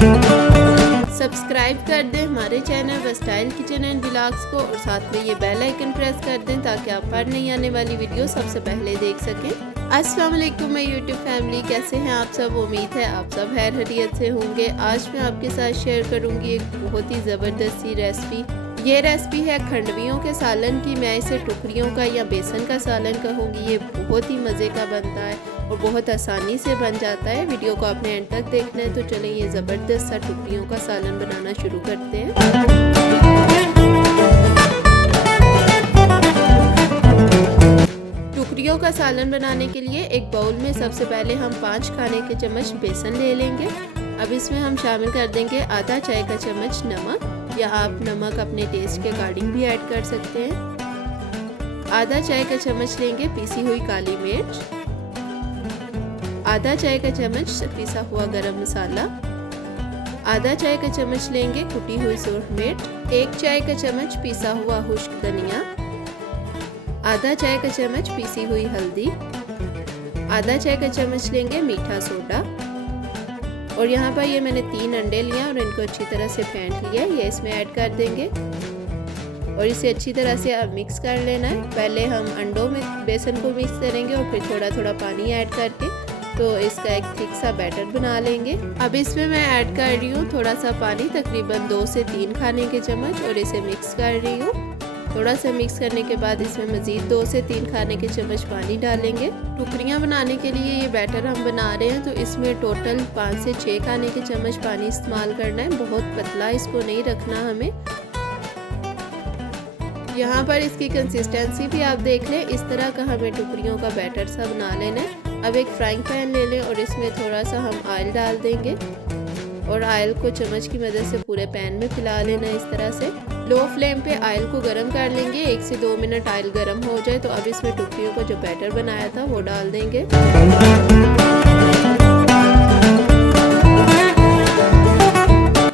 Subscribe कर दें हमारे चैनल वस्टाइल किचन एंड व्लॉग्स को और साथ में ये बेल आइकन प्रेस कर दें ताकि आप हर नई आने वाली वीडियो सबसे पहले देख सकें। अस्सलाम वालेकुम मैं यूट्यूब फैमिली, कैसे हैं आप सब? उम्मीद है आप सब खैर खैरियत से होंगे। आज मैं आपके साथ शेयर करूंगी एक बहुत ही ज़बरदस्त सी रेसिपी। ये रेसिपी है खंडवियों के सालन की। मैं इसे टुकड़ियों का या बेसन का सालन कहूँगी। ये बहुत ही मज़े का बनता है और बहुत आसानी से बन जाता है। वीडियो को आपने एंड तक देखना है। तो चलें ये ज़बरदस्त सा टुकड़ियों का सालन बनाना शुरू करते हैं। टुकड़ियों का सालन बनाने के लिए एक बाउल में सबसे पहले हम 5 खाने के चम्मच बेसन ले लेंगे। अब इसमें हम शामिल कर देंगे आधा चाय का चम्मच नमक, या आप नमक अपने टेस्ट के अकॉर्डिंग भी ऐड कर सकते हैं। आधा चाय का चम्मच लेंगे पीसी हुई काली मिर्च, आधा चाय का चम्मच पिसा हुआ गरम मसाला, आधा चाय का चम्मच लेंगे कुटी हुई सुरख मिर्च, 1 चाय का चम्मच पिसा हुआ खुश्क धनिया, आधा चाय का चम्मच पीसी हुई हल्दी, आधा चाय का चम्मच लेंगे मीठा सोडा। और यहाँ पर ये मैंने 3 अंडे लिए और इनको अच्छी तरह से फेंट लिया। ये इसमें ऐड कर देंगे और इसे अच्छी तरह से अब मिक्स कर लेना है। पहले हम अंडों में बेसन को मिक्स करेंगे और फिर थोड़ा थोड़ा पानी ऐड करके तो इसका एक थिक सा बैटर बना लेंगे। अब इसमें मैं ऐड कर रही हूँ थोड़ा सा पानी, तकरीबन 2 से 3 खाने के चम्मच, और इसे मिक्स कर रही हूँ। थोड़ा सा मिक्स करने के बाद इसमें मज़ीद 2 से 3 खाने के चम्मच पानी डालेंगे। टुकड़ियाँ बनाने के लिए ये बैटर हम बना रहे हैं तो इसमें टोटल 5 से 6 खाने के चम्मच पानी इस्तेमाल करना है। बहुत पतला इसको नहीं रखना हमें। यहाँ पर इसकी कंसिस्टेंसी भी आप देख लें, इस तरह का हमें टुकड़ियों का बैटर सा बना लेना है। अब एक फ्राइंग पैन ले लें और इसमें थोड़ा सा हम ऑयल डाल देंगे और ऑयल को चम्मच की मदद से पूरे पैन में फैला लेना है। इस तरह से लो फ्लेम पे ऑयल को गरम कर लेंगे। 1 से 2 मिनट ऑयल गरम हो जाए तो अब इसमें टुकड़ियों को जो बैटर बनाया था वो डाल देंगे।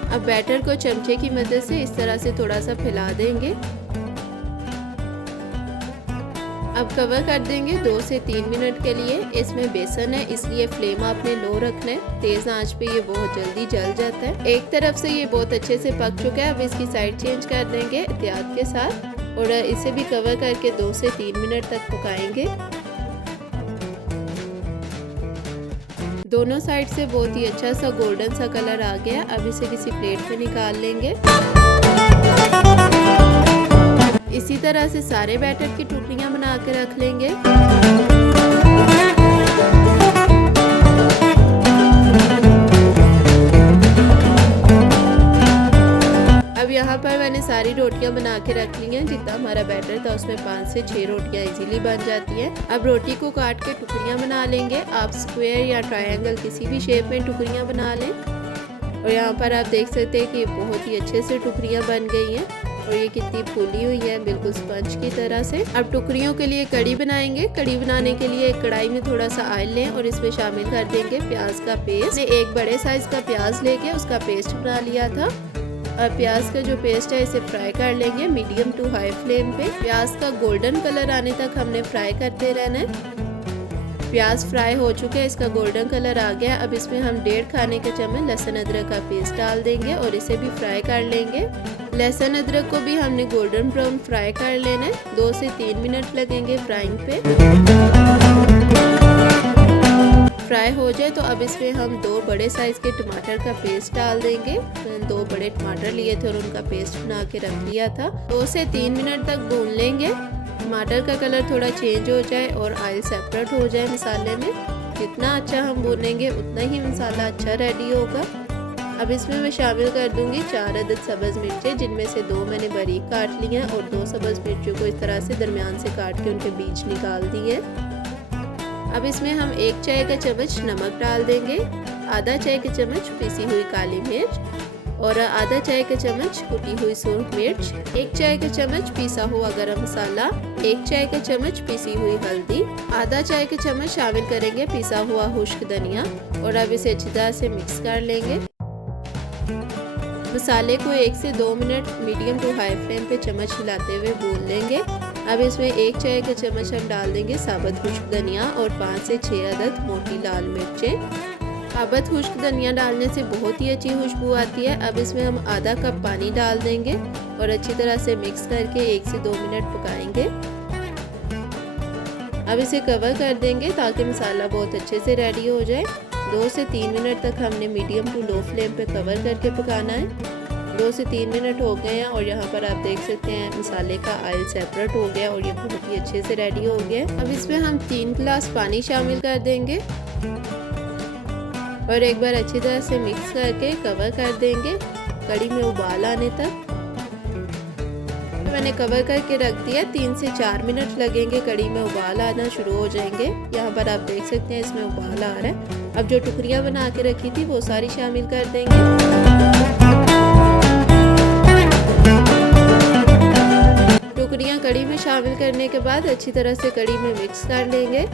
अब बैटर को चमचे की मदद से इस तरह से थोड़ा सा फैला देंगे। अब कवर कर देंगे 2 से 3 मिनट के लिए। इसमें बेसन है इसलिए फ्लेम आपने लो रखना है। तेज़ आंच पे ये बहुत जल्दी जल जाता है। एक तरफ से ये बहुत अच्छे से पक चुका है। अब इसकी साइड चेंज कर देंगे एहतियात के साथ और इसे भी कवर करके 2 से 3 मिनट तक पकाएंगे। दोनों साइड से बहुत ही अच्छा सा गोल्डन सा कलर आ गया। अब इसे किसी प्लेट में निकाल लेंगे। इसी तरह से सारे बैटर की टुकड़ियां बना के रख लेंगे। अब यहाँ पर मैंने सारी रोटियां बना के रख ली हैं। जितना हमारा बैटर था उसमें 5 से 6 रोटियां इजीली बन जाती हैं। अब रोटी को काट के टुकड़ियां बना लेंगे। आप स्क्वायर या ट्रायंगल किसी भी शेप में टुकड़ियां बना लें। और यहाँ पर आप देख सकते हैं कि बहुत ही अच्छे से टुकड़ियां बन गई हैं और ये कितनी फूली हुई है, बिल्कुल स्पंज की तरह से। अब टुकड़ियों के लिए कड़ी बनाएंगे। कड़ी बनाने के लिए एक कढ़ाई में थोड़ा सा ऑयल लें और इसमें शामिल कर देंगे प्याज का पेस्ट। एक बड़े साइज का प्याज लेके उसका पेस्ट बना लिया था। अब प्याज का जो पेस्ट है इसे फ्राई कर लेंगे मीडियम टू हाई फ्लेम पे। प्याज का गोल्डन कलर आने तक हमने फ्राई करते रहना है। प्याज फ्राई हो चुके हैं, इसका गोल्डन कलर आ गया। अब इसमें हम 1.5 खाने के चम्मच लहसुन अदरक का पेस्ट डाल देंगे और इसे भी फ्राई कर लेंगे। लहसुन अदरक को भी हमने गोल्डन ब्राउन फ्राई कर लेना है। 2 से 3 मिनट लगेंगे फ्राइंग पे। फ्राई हो जाए तो अब इसमें हम 2 बड़े साइज के टमाटर का पेस्ट डाल देंगे। 2 बड़े टमाटर लिए थे और उनका पेस्ट बना के रख लिया था। 2 से 3 मिनट तक भून लेंगे। टमाटर का कलर थोड़ा चेंज हो जाए और ऑयल सेपरेट हो जाए मसाले में। जितना अच्छा हम भूनेंगे उतना ही मसाला अच्छा रेडी होगा। अब इसमें मैं शामिल कर दूंगी 4 अदद सब्ज़ मिर्चें, जिनमें से 2 मैंने बारीक काट ली हैं और 2 सब्ज़ मिर्चों को इस तरह से दरमियान से काट के उनके बीज निकाल दिए। अब इसमें हम 1 चाय का चम्मच नमक डाल देंगे, आधा चाय का चम्मच पिसी हुई काली मिर्च और आधा चाय का चम्मच कुटी हुई सुरख मिर्च, 1 चाय का चम्मच पिसा हुआ गरम मसाला, 1 चाय का चम्मच पिसी हुई हल्दी, आधा चाय का चम्मच शामिल करेंगे पिसा हुआ खुश्क धनिया और अब इसे अच्छी तरह से मिक्स कर लेंगे। मसाले को 1 से 2 minute medium to high flame पे चम्मच हिलाते हुए भून लेंगे। अब इसमें 1 चाय का चम्मच हम डाल देंगे साबुत खुश्क धनिया और 5 से 6 अदद मोटी लाल मिर्चें। साबुत खुश्क धनिया डालने से बहुत ही अच्छी खुशबू आती है। अब इसमें हम आधा कप पानी डाल देंगे और अच्छी तरह से मिक्स करके 1 से 2 मिनट पकाएंगे। अब इसे कवर कर देंगे ताकि मसाला बहुत अच्छे से रेडी हो जाए। 2 से 3 मिनट तक हमने मीडियम टू लो फ्लेम पे कवर करके पकाना है। 2 से 3 मिनट हो गए हैं और यहाँ पर आप देख सकते हैं मसाले का ऑयल सेपरेट हो गया और ये बहुत ही अच्छे से रेडी हो गया। अब इसमें हम 3 गिलास पानी शामिल कर देंगे और एक बार अच्छी तरह से मिक्स करके कवर कर देंगे कढ़ी में उबाल आने तक। मैंने कवर करके रख दिया। 3 से 4 मिनट लगेंगे, कढ़ी में उबाल आना शुरू हो जाएंगे। यहाँ पर आप देख सकते हैं इसमें उबाल आ रहा है। अब जो टुकड़ियाँ बना के रखी थी वो सारी शामिल कर देंगे। टुकड़ियाँ कढ़ी में शामिल करने के बाद अच्छी तरह से कढ़ी में मिक्स कर लेंगे।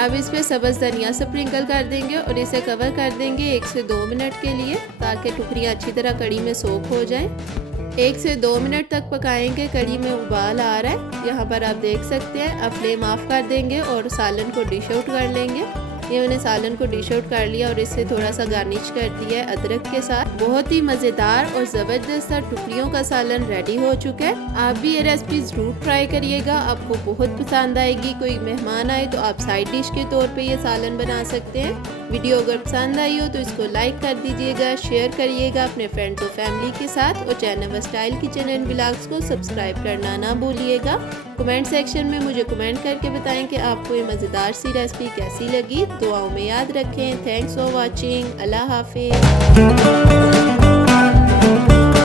अब इसमें सब्ज़ धनिया स्प्रिंकल कर देंगे और इसे कवर कर देंगे 1 से 2 मिनट के लिए ताकि टुकड़ियाँ अच्छी तरह कढ़ी में सोख हो जाए। 1 से 2 मिनट तक पकाएंगे। कढ़ी में उबाल आ रहा है, यहाँ पर आप देख सकते हैं। अब फ्लेम ऑफ कर देंगे और सालन को डिश आउट कर लेंगे। ये मैंने सालन को डिश आउट कर लिया और इससे थोड़ा सा गार्निश कर दिया है अदरक के साथ। बहुत ही मज़ेदार और ज़बरदस्त टुकड़ियों का सालन रेडी हो चुका है। आप भी ये रेसिपी ज़रूर ट्राई करिएगा, आपको बहुत पसंद आएगी। कोई मेहमान आए तो आप साइड डिश के तौर पे ये सालन बना सकते हैं। वीडियो अगर पसंद आई हो तो इसको लाइक कर दीजिएगा, शेयर करिएगा अपने फ्रेंड्स और फैमिली के साथ और channel style kitchen and vlogs को सब्सक्राइब करना ना भूलिएगा। कमेंट सेक्शन में मुझे कमेंट करके बताएं कि आपको ये मज़ेदार सी रेसिपी कैसी लगी। दुआओं में याद रखें। Thanks for watching. अल्लाह हाफिज़।